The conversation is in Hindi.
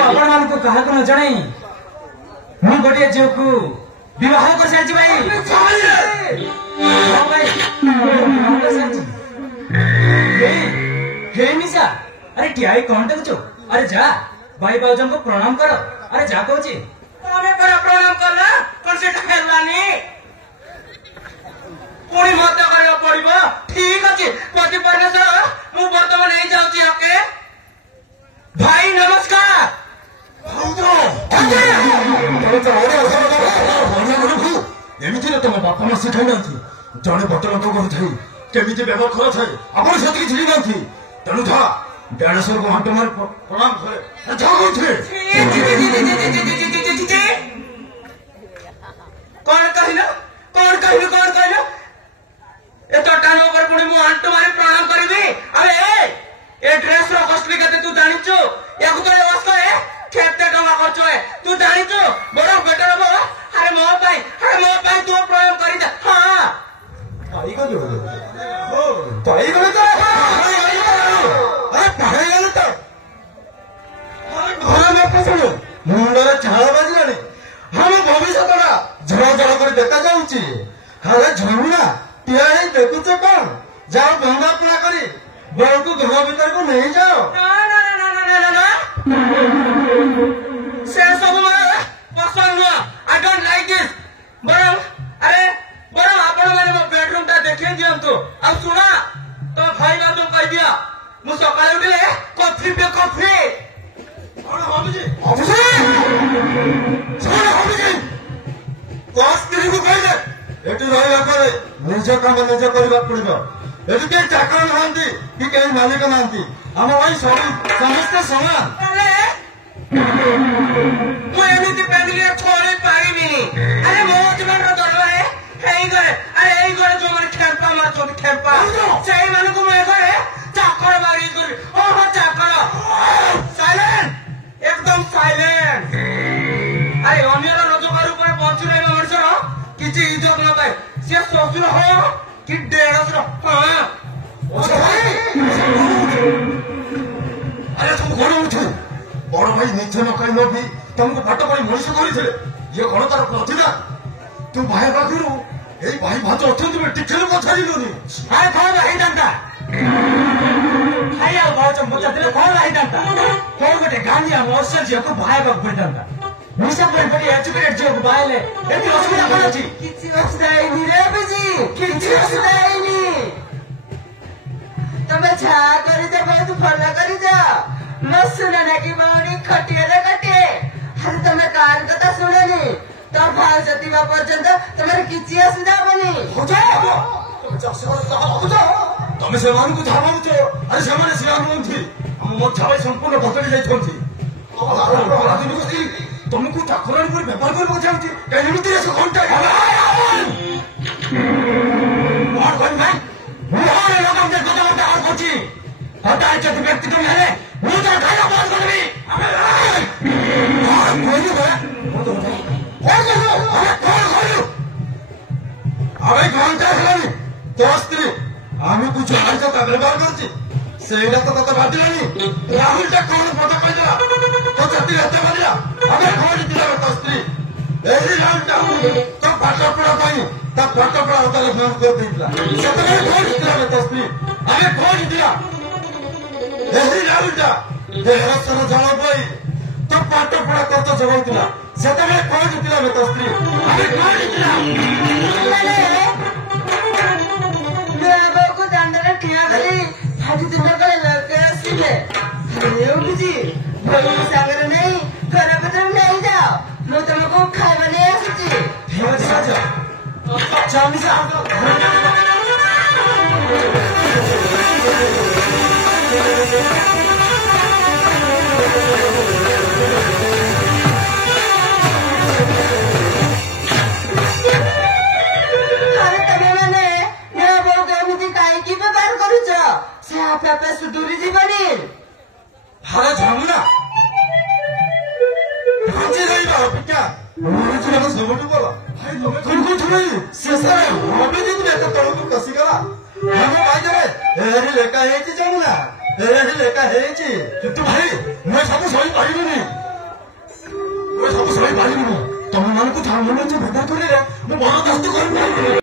आपण मान को कहा को न जणे मु गोटे झील को विवाह कर सारी भाई हां भाई हे मिसा अरे टियाई कौन देखो अरे जा भाई बाजन को प्रणाम करो अरे जा कहूँ तमें पर प्रणाम करना कौन से हेलानी पुणी मत करने पड़ो ठीक अच्छे पति परमेश्वर मु बर्तमान नहीं जाऊँगी ओके भाई नमस्कार एमती तुम बापा माँ शिखाई ना जड़े बड़ लोक केमी व्यवहार खरा थाए आप से झिड़ी ना तेणु था देढ़शर को हाथ मार प्रणाम करे कौन कहल ए चट्टान ऊपर पुणी मु हाथ मारी प्रणाम करी अरे ए ड्रेस रो कॉस्टली केते तू जानिचु याकु तो व्यवस्था है केते टंका खर्च है तू जानिचु बड़ा बेटर हो अरे मो पाई तू प्रणाम करी दे हां पाई को पाई को तो अरे पाई गल तो घर में पसंद मुंडर झाड़ बाजिलानी हम भविष्य तोड़ा झड़ झड़ कर देखा जाउची अरे झमुना टियाड़ी देखुचे कौन जाओ भंगा पुरा करी बड़ को घर भीतर को नहीं जाओ ना से सब मोर पसंद हुआ आई डोंट लाइक दिस बरम अरे बरम आपण माने मो बेडरूम ता देखि दियंतु अब सुना तो भाई बा जो कह दिया मु सकाळे उठले कॉफी पे कॉफी और बाबूजी स्त्री को कहले एटू रहिबा परे निज काम निज करबा पड़िबो एटू के चाकर नांती कि के मालिक नांती हम भाई समस्त समान मु एमिति फैमिली छोड़ी पारिबिनी अरे मो जीवन रो दरबार हेई गरे अरे एई गरे जो मन खेलपा मार जो खेलपा सेई मानु को मैं गरे चाकर मारी करी ओ हो चाकर साइलेंट एकदम साइलेंट अरे अन्य रोजगार ऊपर पहुंची रहे मनुष्य किसी इज्जत न पाए से ससुर हो कि डेढ़सर हाँ अरे तुम घर उठे बड़ भाई निज न कह भी तुमको पाठ पढ़ी मनीष करते ये कौन तार प्रतिभा तू भाई पाखु यही भाई भाज अच्छा तुम्हें टिके पचारूनी हाय कौन रही दांता हाय आओ भाज मजा दिले कौन रही दांता कौन गोटे गांधी हम ऑस्ट्रेल जी को भाई बाग पड़ दांता निशा पर बड़ी एजुकेटेड जो बायले एती असुविधा कोन अछि किछि असुविधा नहीं रे बजी किछि असुविधा नहीं तमे छा करी जा बहुत फला करी जा न सुना ना कि बाड़ी खटिया ना कटे हर तमे कार कथा सुननी तो भाव जतिवा पर्यंत तमे किछि असुविधा बनी हो जाओ तुम चासे हो जाओ तुम से मान को धावा मुझे अरे से माने से हम हम मोर छाई संपूर्ण भटकी जाई थंती तुमको चाकरानी पर व्यापार करबो चाहती एमिति रे घंटा और कोन भाई मोर लोकम के कथा कथा और कोची कथा इज्जत व्यक्ति तुम है मु तो खाना बंद करबी अबे कोई बे अबे घंटा खलानी तो स्त्री आमी कुछ आज तो व्यवहार करची सेला तो कथा बादिलानी राहुल टा कौन पता कहला तो जति रहते बनिया अबे कौन दिला तो स्त्री एही राहुल टा तो पाटपड़ा पाई ता पाटपड़ा उतारे फोन कर दिला सेतरे कौन दिला तो स्त्री अबे कौन दिला एही राहुल टा देहरसन जणो पाई तो पाटपड़ा तो जवाब दिला सेतरे कौन दिला तो स्त्री अबे कौन दिला मैं को दांडरे ठिया गली हाजी दिन कले लगे सिले अरे उजी भई सागर नहीं घर भीतर नहीं जाओ मैं तुमको खाइबा नहीं आसी हे जा चामी से आ अरे तमे माने ने बो गमिति काई की व्यवहार करूछ से आपे आपे सुदूरी जीवनी हारा झामुना हाजी रही बा पिका मोर जीवन सबटु बोला भाई तुम को थोड़ी शेषरे हबे दिन में तो तळକୁ कसी गला हम भाई जरे एरी लेका हेची झामुना एरी लेका हेची तू भाई मैं सब सही पाइबनी ତମ ମାନଙ୍କୁ ଧର୍ମ ନିଜ ବ୍ୟବହାର କରିଲେ ମୁଁ ବରଦାସ୍ତ କରିବି।